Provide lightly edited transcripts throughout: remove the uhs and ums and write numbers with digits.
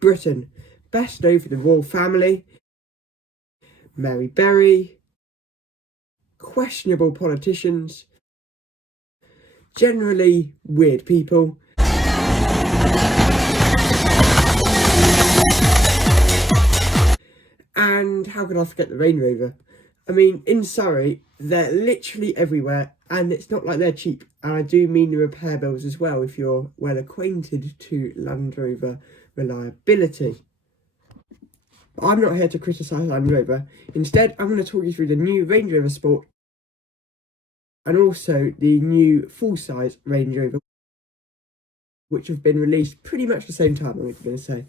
Britain, best known for the royal family, Mary Berry, questionable politicians, generally weird people, and how could I forget the Range Rover? I mean, in Surrey, they're literally everywhere, and it's not like they're cheap. And I do mean the repair bills as well, if you're well acquainted to Land Rover reliability. But I'm not here to criticise Land Rover. Instead, I'm going to talk you through the new Range Rover Sport and also the new full-size Range Rover, which have been released pretty much the same time, I'm going to say.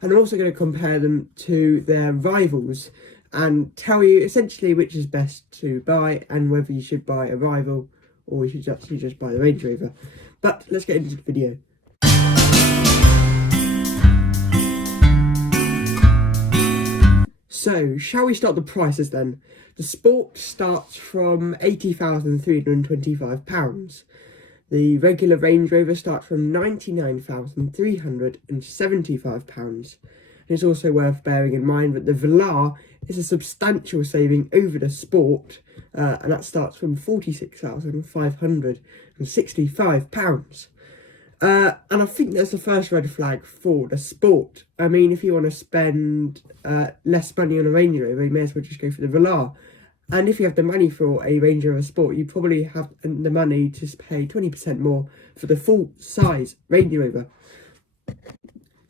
And I'm also going to compare them to their rivals and tell you essentially which is best to buy and whether you should buy a rival or you should actually just buy the Range Rover. But let's get into the video. So, shall we start the prices then? The Sport starts from £80,325. The regular Range Rover starts from £99,375. And it's also worth bearing in mind that the Velar is a substantial saving over the Sport, and that starts from £46,565. And I think that's the first red flag for the Sport. I mean, if you want to spend less money on a Range Rover, you may as well just go for the Velar. And if you have the money for a Range Rover Sport, you probably have the money to pay 20% more for the full-size Range Rover.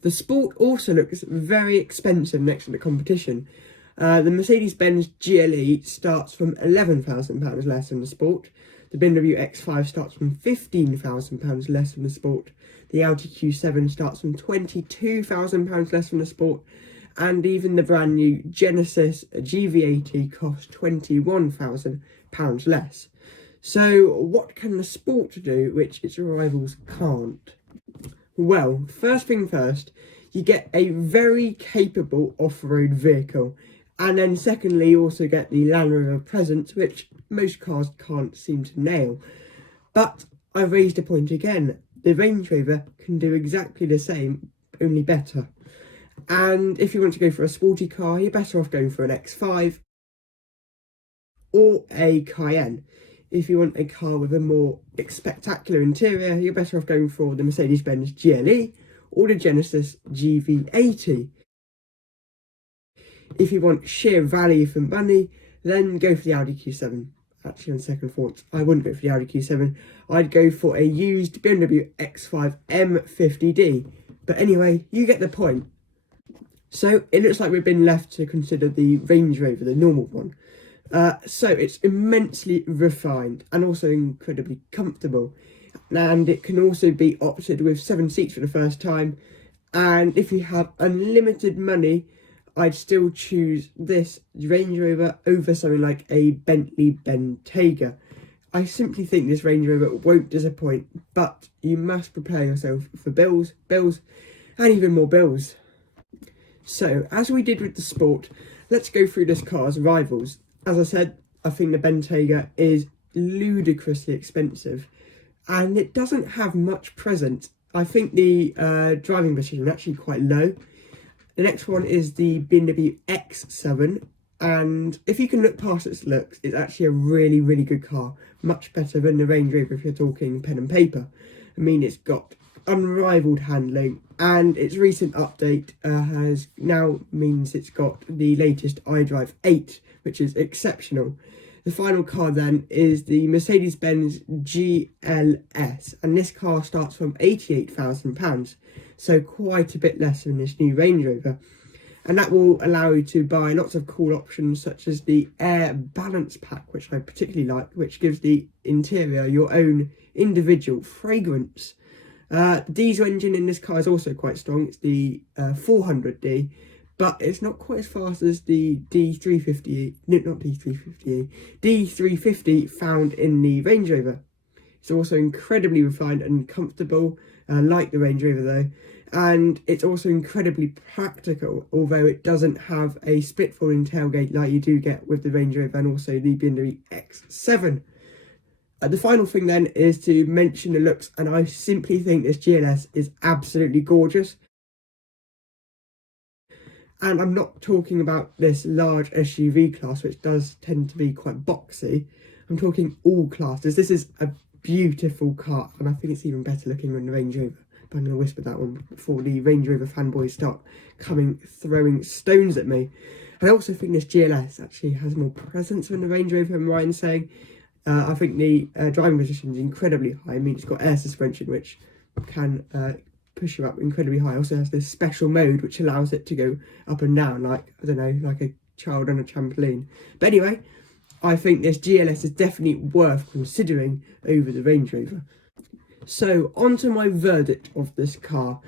The Sport also looks very expensive next to the competition. The Mercedes-Benz GLE starts from £11,000 less than the Sport. The BMW X5 starts from £15,000 less than the Sport. The Audi Q7 starts from £22,000 less than the Sport. And even the brand new Genesis GV80 costs £21,000 less. So what can the Sport do which its rivals can't? Well, first thing first, you get a very capable off-road vehicle. And then secondly, you also get the Land Rover presence, which most cars can't seem to nail. But I've raised a point again. The Range Rover can do exactly the same, only better. And if you want to go for a sporty car, you're better off going for an X5 or a Cayenne. If you want a car with a more spectacular interior, you're better off going for the Mercedes-Benz GLE or the Genesis GV80. If you want sheer value for money, then go for the Audi Q7. Actually, on second thoughts, I wouldn't go for the Audi Q7. I'd go for a used BMW X5 M50D. But anyway, you get the point. So it looks like we've been left to consider the Range Rover, the normal one. So it's immensely refined and also incredibly comfortable. And it can also be opted with 7 seats for the first time. And if you have unlimited money, I'd still choose this Range Rover over something like a Bentley Bentayga. I simply think this Range Rover won't disappoint, but you must prepare yourself for bills, and even more bills. So, as we did with the Sport, let's go through this car's rivals. As I said, I think the Bentayga is ludicrously expensive, and it doesn't have much presence. I think the driving position is actually quite low. The next one is the BMW X7, and if you can look past its looks, it's actually a really, really good car. Much better than the Range Rover if you're talking pen and paper. I mean, it's got unrivaled handling, and its recent update has now means it's got the latest iDrive 8, which is exceptional. The final car then is the Mercedes-Benz GLS, and this car starts from £88,000, so quite a bit less than this new Range Rover. And that will allow you to buy lots of cool options such as the Air Balance Pack, which I particularly like, which gives the interior your own individual fragrance. The diesel engine in this car is also quite strong. It's the 400D, but it's not quite as fast as the D350 found in the Range Rover. It's also incredibly refined and comfortable, like the Range Rover though, and it's also incredibly practical, although it doesn't have a split folding tailgate like you do get with the Range Rover and also the BMW X7. The final thing then is to mention the looks, and I simply think this GLS is absolutely gorgeous. And I'm not talking about this large SUV class, which does tend to be quite boxy. I'm talking all classes. This is a beautiful car, and I think it's even better looking than the Range Rover. But I'm going to whisper that one before the Range Rover fanboys start throwing stones at me. And I also think this GLS actually has more presence than the Range Rover, I'm right in saying. I think the driving position is incredibly high. I mean, it's got air suspension, which can push you up incredibly high. It also has this special mode, which allows it to go up and down, like, I don't know, like a child on a trampoline. But anyway, I think this GLS is definitely worth considering over the Range Rover. So, on to my verdict of this car.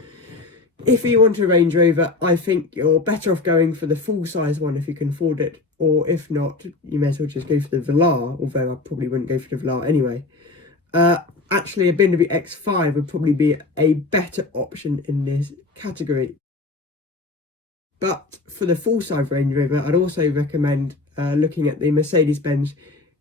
If you want a Range Rover, I think you're better off going for the full-size one if you can afford it. Or if not, you may as well just go for the Velar, although I probably wouldn't go for the Velar anyway. Actually, a BMW X5 would probably be a better option in this category. But for the full-size Range Rover, I'd also recommend looking at the Mercedes-Benz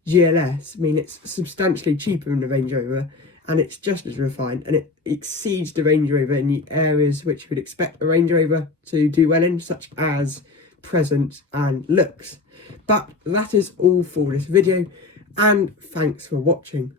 GLS. I mean, it's substantially cheaper than the Range Rover, and it's just as refined, and it exceeds the Range Rover in the areas which you would expect a Range Rover to do well in, such as presence and looks. But that is all for this video, and thanks for watching.